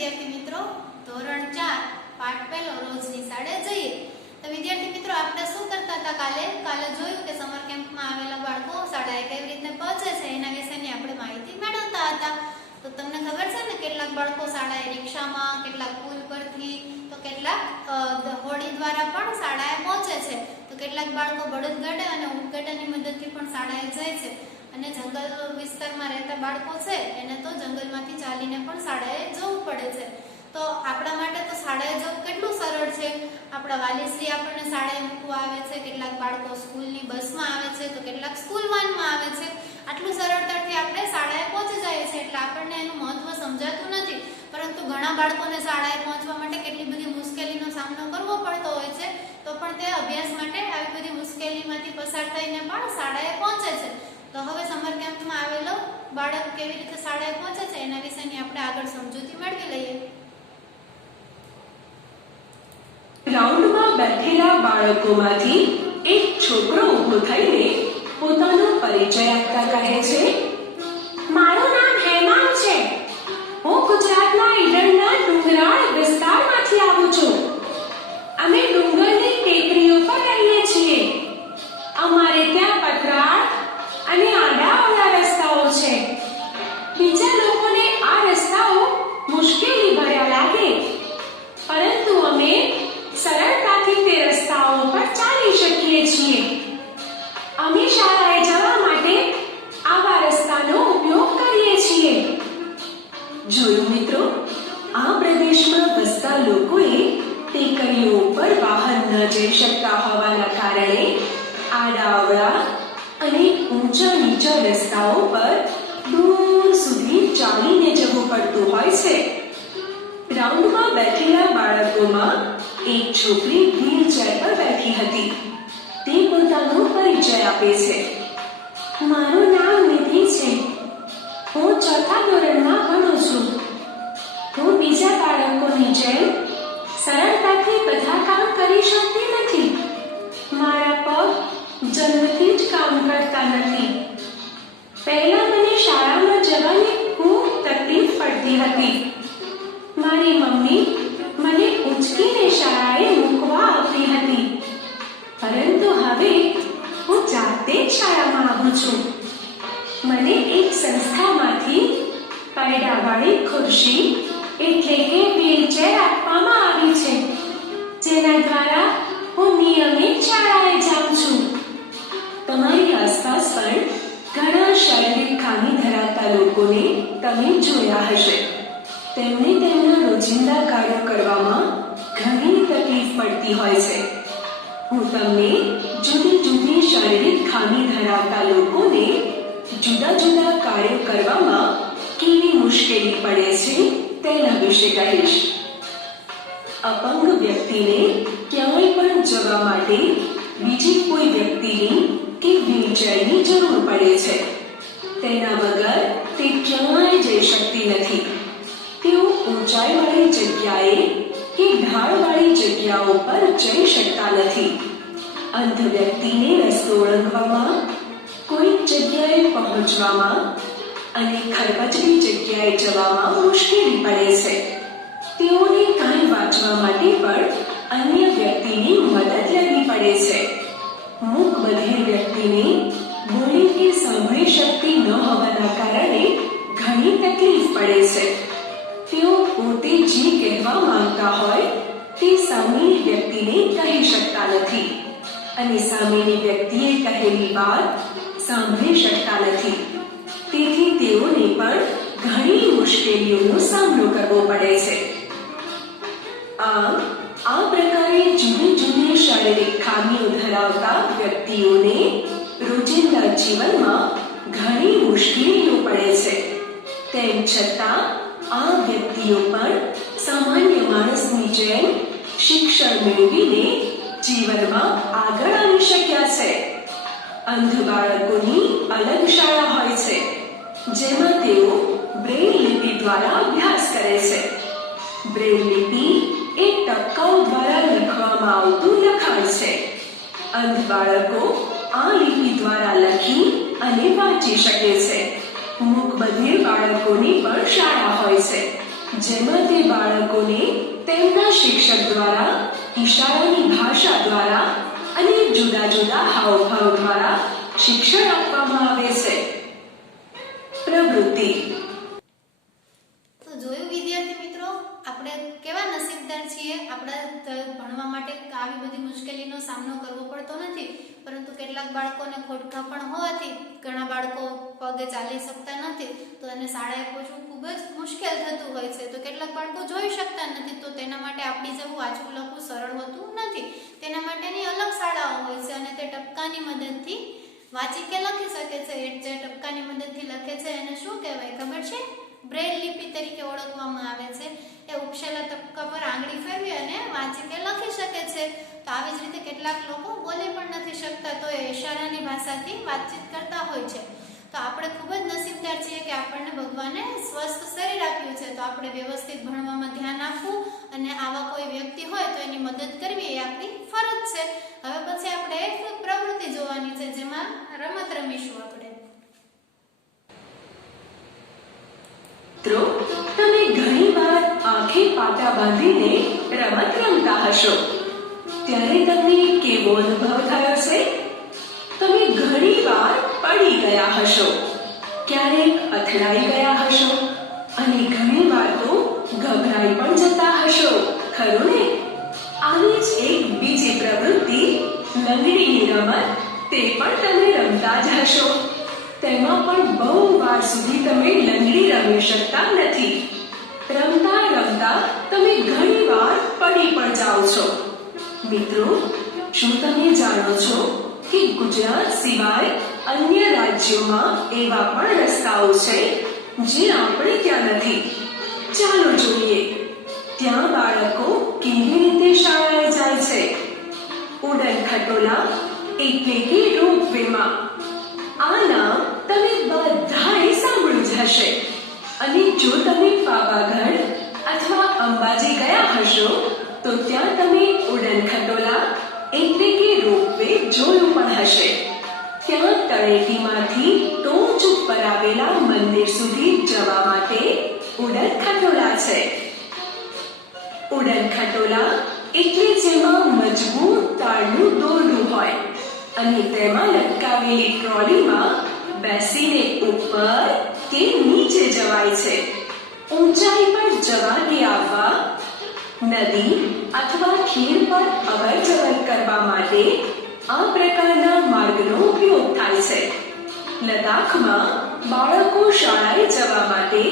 વિદ્યાર્થી મિત્રો, ધોરણ 4 પાઠ પહેલો રોજની શાળાએ જઈએ. તો વિદ્યાર્થી મિત્રો, આપણે શું કરતા હતા કાલે જોયું કે સમર કેમ્પમાં આવેલા બાળકો શાળાએ કેવી રીતે પહોંચે છે એના વિશેની આપણે માહિતી મેળવતા હતા. તો તમને ખબર છે ને, કેટલાક બાળકો શાળાએ રિક્ષામાં, કેટલાક પુલ પરથી, તો કેટલાક હોડી દ્વારા પણ શાળાએ પહોંચે છે. તો કેટલાક બાળકો બળદગાડા અને ઊંટગાડાની મદદથી પણ શાળાએ જાય છે. અને જંગલ વિસ્તારમાં રહેતા બાળકો છે એને તો જંગલમાંથી ચાલીને પણ શાળાએ જવું પડે છે. તો આપણા માટે તો શાળાએ જવું કેટલું સરળ છે. આપણા વાલીશ્રી આપણને શાળાએ મૂકવા આવે છે, કેટલાક બાળકો સ્કૂલની બસમાં આવે છે, તો કેટલાક સ્કૂલ વાનમાં આવે છે. આટલું સરળતાથી આપણે શાળાએ પહોંચી જઈએ છીએ, એટલે આપણને એનું મહત્વ સમજાતું નથી. પરંતુ ઘણા બાળકોને શાળાએ પહોંચવા માટે કેટલી બધી મુશ્કેલીનો સામનો કરવો પડતો હોય છે. તો પણ તે અભ્યાસ માટે આવી બધી મુશ્કેલીમાંથી પસાર થઈને પણ શાળાએ પહોંચે છે. તો હવે સમર કેમ્પમાં આવેલો બાળક કેવી રીતે શાળાએ પહોંચે છે એના વિશેની આપણે આગળ સમજૂતી મેળવી લઈએ. ગ્રાઉન્ડમાં બેઠેલા બાળકોમાંથી એક છોકરો ઊભો થઈને પોતાનો પરિચય આપતા કહે છે, મારું નામ હેમાંગ છે. હું ગુજરાતના ઈડરના ડુંગરાળ વિસ્તારમાંથી આવું છું. અમે ડુંગરની ટેકરીઓ પર રહીએ છીએ. અમારે ત્યાં પથરાળ અને આડા-અવળા રસ્તાઓ છે. બીજા લોકોને આ રસ્તાઓ મુશ્કેલી ભર્યા લાગે, પરંતુ અમે સરળતાથી તે રસ્તાઓ પર ચાલી શકીએ છીએ. અમે શાળાએ જવા માટે આવા રસ્તાનો ઉપયોગ કરીએ છીએ. જોયું મિત્રો, આ પ્રદેશમાં વસતા લોકોએ ટેકરીઓ પર વાહન ન જઈ શકતા હોવાના કારણે આડા-અવળા અને ઊંચા નીચા રસ્તાઓ પર દૂર સુધી ચાલીને જવું પડતું હોય છે. ગ્રાઉન્ડમાં બેઠેલા બાળકોમાં એક છોકરી વ્હીલચેર પર બેઠી હતી. તે પોતાનો પરિચય આપે છે. મારું નામ નિધિ છે. હું 4થા ધોરણમાં ભણું છું. હું બીજા બાળકોની જેમ સરળતાથી બધા કામ કરી શકતી નથી. મારા પગ જન્મથી જ કામ કરતા નથી. પહેલા મને શાળામાં જવાની ખૂબ તકલીફ પડતી હતી. મારી મમ્મી મને ઉંચકીને શાળાએ મૂકવા આવતી હતી, પરંતુ હવે હું જાતે જ શાળામાં આવું છું. મને એક સંસ્થામાંથી પૈડાવાળી ખુરશી એટલે કે વ્હીલચેર આપવામાં આવી છે, જેના દ્વારા હું નિયમિત શાળાએ જાઉં છું. તમારી આસપાસ પણ ઘણા શારીરિક ખામી ધરાવતા લોકોને તમે જોયા હશે. તેમને તેમના રોજિંદા કાર્યો કરવામાં ઘણી તકલીફ પડતી હોય છે. હું તમને જુદી જુદી શારીરિક ખામી ધરાવતા લોકોને જુદા જુદા કાર્યો કરવામાં કેવી મુશ્કેલી પડે છે તેના વિશે કહીશ. અપંગ વ્યક્તિને ક્યાંય પણ જવા માટે બીજી કોઈ વ્યક્તિની કે વ્હીલચેરની જરૂર પડે છે. તેના વગર તે ક્યાંય જઈ શકતી નથી. તેઓ ઊંચાઈવાળી જગ્યાએ કે ઢાળવાળી જગ્યાઓ પર જઈ શકતા નથી. અંધ વ્યક્તિને રસ્તો ઓળંગવામાં, કોઈ જગ્યાએ પહોંચવામાં અને ખરબચડી જગ્યાએ જવામાં મુશ્કેલી પડે છે. તેઓને કાંઈ વાંચવા માટે પણ અન્ય વ્યક્તિની મદદ લેવી પડે છે. મૂક બધિર વ્યક્તિને બોલી કે સાંભળી શક્તિ ન હોવાના કારણે ઘણી તકલીફ પડે છે. તેઓ પોતે જે કહેવા માંગતા હોય તે સામેની વ્યક્તિને કહી શકતા નથી, અને સામેની વ્યક્તિએ કહેલી વાત સાંભળી શકતા નથી. તેથી તેઓને પણ ઘણી મુશ્કેલીઓનો સામનો કરવો પડે છે. આ પ્રકારે જુદી જુદી શારીરિક ખામીઓ ધરાવતા વ્યક્તિઓને રોજિંદા જીવનમાં ઘણી મુશ્કેલીઓ પડે છે. તેમ છતાં આ વ્યક્તિઓ પણ સામાન્ય માણસની જેમ શિક્ષણ મેળવીને જીવનમાં આગળ આવી શક્યા છે. અંધ બાળકોની અલગ શાળા હોય છે, જેમાં તેઓ બ્રેઇલ લિપિ દ્વારા અભ્યાસ કરે છે. બ્રેઇલ લિપિ એ ટપકાઓ દ્વારા લખવામાં આવતું લખાણ છે. અંધ બાળકો આ લિપિ દ્વારા લખી અને વાંચી શકે છે. મૂક બધિર બાળકોની પણ શાળા હોય છે. જેમાં તે બાળકોને તેમના શિક્ષક દ્વારા ઈશારાની ભાષા દ્વારા અને જુદા જુદા હાવભાવ દ્વારા શિક્ષણ આપવામાં આવે છે. પ્રવૃત્તિ. તો જોયું વિદ્યાર્થી મિત્રો, આપણે કેવા નસીબદાર છીએ. આપણે ભણવા માટે આવી બધી મુશ્કેલીનો સામનો કરવો પડતો નથી, પરંતુ કેટલાક બાળકોને ખોટખાં પણ હોવાથી ઘણા બાળકો પગે ચાલી શકતા નથી, તો એને શાળાએ પહોંચવું ખૂબ જ મુશ્કેલ થતું હોય છે. તો કેટલાક બાળકો જોઈ શકતા નથી, તો તેના માટે આપણી જેવું વાંચવું લખવું સરળ હોતું નથી. તેના માટેની અલગ શાળાઓ હોય છે અને તે ટપકાની મદદથી વાંચી કે લખી શકે છે. જે ટપકાની મદદથી લખે છે એને શું કહેવાય ખબર છે? બ્રેલ લિપિ તરીકે ઓળખવામાં આવે છે. એ ઉપસેલા ટપકા પર આંગળી ફેરવી અને વાંચી કે લખી શકે છે. તો આવી જ રીતે કેટલાક લોકો બોલી પણ નથી શકતા, તો એ ઇશારાની ભાષાથી વાતચીત કરતા હોય છે. તો આપણે ખૂબ જ નસીબદાર છીએ કે આપણને ભગવાને સ્વસ્થ શરીર આપ્યું છે. તો આપણે વ્યવસ્થિત ભણવામાં ધ્યાન આપવું અને આવા કોઈ વ્યક્તિ હોય તો એની મદદ કરવી એ આપણી ફરજ છે. હવે પછી આપણે એક પ્રવૃત્તિ જોવાની છે, જેમાં રમત રમીશું આપણે. મિત્રો, તમે ઘણીવાર આંખે પાટા બાંધીને રમત રમતા હશો. ત્યારે તમને કેવો અનુભવ થયો છે? તમે ઘણીવાર પડી ગયા હશો, ક્યારેક અથડાઈ ગયા હશો અને ઘણીવાર તો ગભરાઈ પણ જતા હશો, ખરું ને? આવી જ એક બીજી પ્રવૃત્તિ લંગડીની રમત, તે પણ તમે રમતા જ હશો. તેમાં પણ બહુ વાર સુધી તમે લંગડી રમી શકતા નથી. રમતા રમતા તમે ઘણીવાર પડી પણ જાઓ છો. મિત્રો, શું તમે જાણો છો કે ગુજરાત સિવાય અન્ય રાજ્યોમાં એવા પણ રસ્તાઓ છે જે આપણે ત્યાં નથી? ચાલો જોઈએ, ત્યાં બાળકો કેવી રીતે શાળાએ જાય છે. ઉડન ખટોલા એટલે કે રોપવેમાં. આ નામ તમે બધાએ સાંભળ્યું જ હશે. અને જો તમે પાવાગઢ અથવા અંબાજી ગયા હશો તો ત્યાં તમે ઉડન ખટોલા એટલે કે રોપવે જોયું પણ હશે. ત્યાં તળેટીમાંથી ટોચ ઉપર આવેલા મંદિર સુધી જવા માટે ઉડન ખટોલા છે. ઉડન ખટોલા એટલે જેમાં મજબૂત તારનું દોરડું હોય અને તેમાં લટકાવેલી ટ્રોલીમાં બેસીને ઉપર કે નીચે જવાય છે. ઊંચાઈ પર જવા કે આવવા, નદી અથવા ખીણ પર અવર જવર કરવા માટે આ પ્રકારના માર્ગનો ઉપયોગ થાય છે. લદ્દાખમાં બાળકો શાળાએ જવા માટે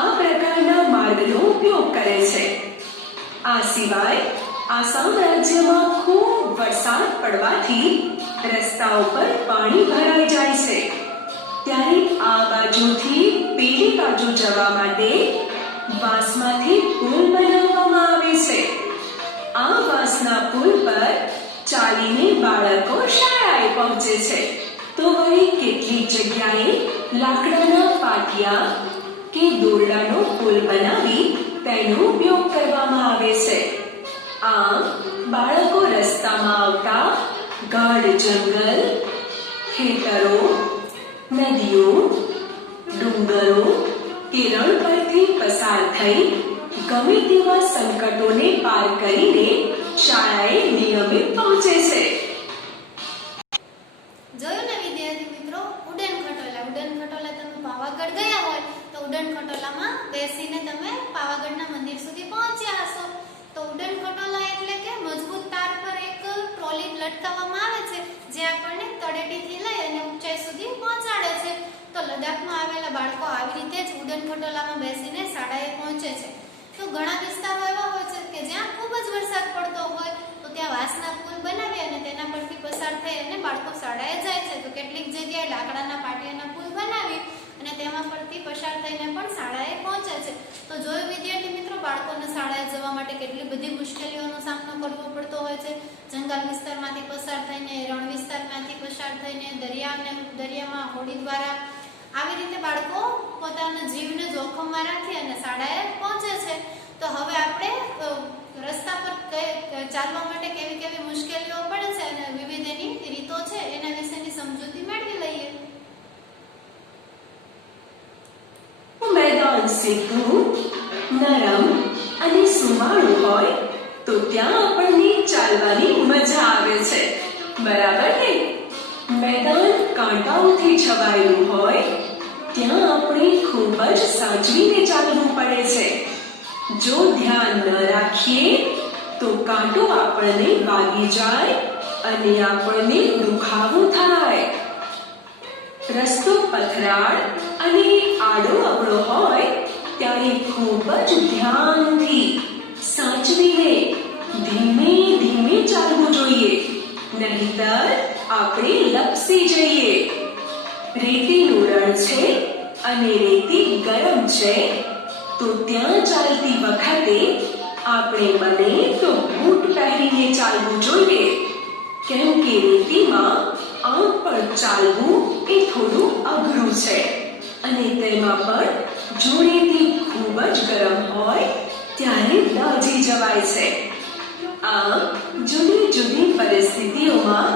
આ પ્રકારના માર્ગનો ઉપયોગ કરે છે. આ સિવાય આસામ રાજ્યમાં ખૂબ વરસાદ પડવાથી રસ્તાઓ પર પાણી ભરાઈ જાય છે. ત્યારે આ બાજુથી પેલી બાજુ જવા માટે વાંસમાંથી પુલ બનાવવામાં આવે છે. આ વાંસના પુલ પર ચાલીને બાળકો શાળાએ પહોંચે છે. તો વળી કેટલીક જગ્યાએ લાકડાના પાટિયા કે દોરડાનો પુલ બનાવી તેનો ઉપયોગ કરવામાં આવે છે. આમ બાળકો રસ્તામાં આવતા ગાઢ જંગલ, ખેતરો, નદીઓ, ડુંગરો કે રણ પરથી પસાર થઈ ગમે તેવા સંકટોને પાર કરીને શાળાએ નિયમિત પહોંચે છે. જોયું ને વિદ્યાર્થી મિત્રો, ઉડન ખટોલા. ઉડન ખટોલા તમે પાવાગઢ ગયા હોય તો ઉડન ખટોલામાં બેસીને તમે પાવાગઢના મંદિર સુધી પહોંચ્યા હશો. તો ઉડન ખટોલા એટલે કે મજબૂત તાર પર એક ટ્રોલી લટકાવવામાં આવે છે, જે આપણને તળેટીથી લઈ અને ઊંચાઈ સુધી પહોંચાડે છે. તો લદ્દાખમાં આવેલા બાળકો આવી રીતે જ ઉડન ખટોલામાં બેસીને શાળાએ પહોંચે છે. તો ઘણા વિસ્તારો એવા હોય છે કે જ્યાં ખૂબ જ વરસાદ પડતો હોય તો ત્યાં વાંસના પુલ બનાવી અને તેના પરથી પસાર થઈ અને બાળકો શાળાએ જાય છે. તો કેટલીક જગ્યાએ લાકડાના પાટિયાના પુલ બનાવી અને તેમાં પરથી પસાર થઈને પણ શાળાએ પહોંચે છે. તો જોયું વિદ્યાર્થી મિત્રો, બાળકોને શાળાએ જવા માટે કેટલી બધી મુશ્કેલીઓનો સામનો કરવો પડતો હોય છે. જંગલ વિસ્તારમાંથી પસાર થઈને, રણ વિસ્તારમાંથી પસાર થઈને, દરિયામાં હોડી દ્વારા આવી રીતે બાળકો પોતાના જીવને જોખમમાં રાખી અને શાળાએ પહોંચે છે. તો હવે આપણે રસ્તા પર ચાલવા માટે કેવી કેવી મુશ્કેલીઓ પડે છે અને વિવિધ એની રીતો છે એના વિશેની સમજૂતી મેળવી લઈએ. મેદાન સીધું, નરમ અને સુંવાળું હોય તો ત્યાં આપણને ચાલવાની મજા આવે છે, બરાબર ને? મેદાન કાંટાઓથી છવાયેલું હોય ત્યાં આપણે ખૂબ જ સાચવીને ચાલવું પડે છે. જો ધ્યાન ન રાખીએ તો કાંટો આપણને વાગી જાય અને આપણને દુખાવો થાય. રસ્તો પથરાળ અને આડો અવળો હોય ત્યારે ખૂબ જ ધ્યાનથી સાચવીને ધીમે ધીમે ચાલવું જોઈએ, નહીતર આપણે લપસી જઈએ. રેતીનું રણ છે અને રેતી ગરમ છે તો ત્યાં ચાલતી વખતે આપણે બને તો બૂટ પહેરીને ચાલવું જોઈએ, કેમ કે રેતીમાં આમ પર ચાલવું એ થોડું અઘરું છે અને તેમાં પણ જો રેતી ખૂબ જ ગરમ હોય ત્યારે દાઝી જવાય છે. આમ જુદી જુદી પરિસ્થિતિઓમાં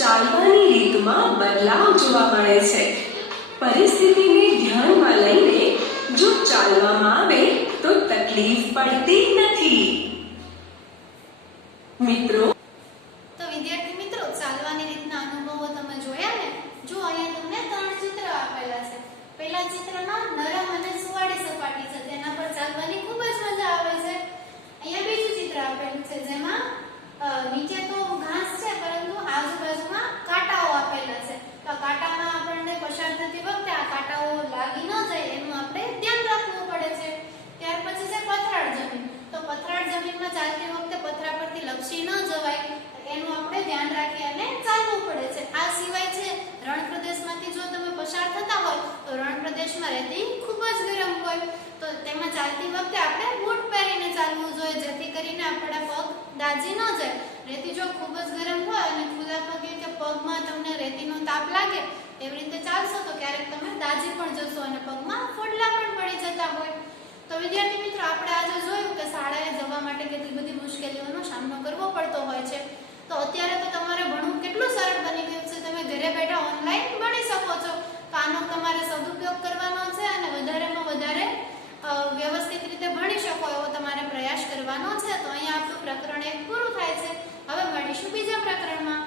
ચાલવાની રીતમાં બદલાવ જોવા મળે છે. પરિસ્થિતિને ધ્યાનમાં લઈને જો ચાલવામાં આવે તો તકલીફ પડતી નથી. મિત્રો, તો વિદ્યાર્થી મિત્રો, ચાલવાની રીતના અનુભવો તમે જોયા ને? જો અહીંયા તમને 3 ચિત્ર આપેલા છે. પહેલા ચિત્રમાં નરમ અને સુવાળી સપાટી છે, તેના પર ચાલવાની ખૂબ જ મજા આવે છે. અહીંયા બીજું ચિત્ર આપેલું છે જેમાં નીચે તો ઘાસ છે પરંતુ આજુબાજુમાં કાંટાઓ આપેલા છે. તો આ કાંટામાં આપણને પસાર થતી વખતે આ કાંટાઓ લાગી ન જાય એનું આપણે ધ્યાન રાખવું પડે છે. ત્યાર પછી છે પથરાળ જમીન. તો પથરાળ જમીનમાં ચાલતી વખતે પથરા પરથી લપસી ન જવાય એનું આપણે ધ્યાન રાખી અને ચાલવું પડે છે. આ સિવાય છે રણ પ્રદેશમાંથી જો તમે પસાર થતા હોય તો રણ પ્રદેશમાં રેતી ખૂબ જ ગરમ હોય તો તેમાં ચાલતી વખતે આપણે બૂટ પહેરીને ચાલવું જોઈએ, જેથી કરીને આપણા પગ દાઝી ન જાય. રેતી જો ખૂબ જ ગરમ હોય અને ખુલ્લા પગે કે પગમાં તમને રેતીનો તાપ લાગે એવી રીતે ચાલશો તો ક્યારેક તમે દાઝી પણ જશો અને પગમાં ફોડલા પણ પડી જતા હોય. તો વિદ્યાર્થી મિત્રો, આપણે આજે જોયું કે શાળાએ જવા માટે કેટલી બધી મુશ્કેલીઓનો સામનો કરવો પડતો હોય છે. તો અત્યારે તો તમારે ભણવું કેટલું સરળ બની ગયું છે, તમે ઘરે બેઠા ઓનલાઈન ભણી શકો છો. તો આનો તમારે સદુપયોગ કરવાનો છે અને વધારેમાં વધારે વ્યવસ્થિત રીતે ભણી શકો એવો તમારે પ્રયાસ કરવાનો છે. તો અહીંયા આપણું પ્રકરણ 1 પૂરું થાય છે. હવે મળીશું બીજા પ્રકરણમાં.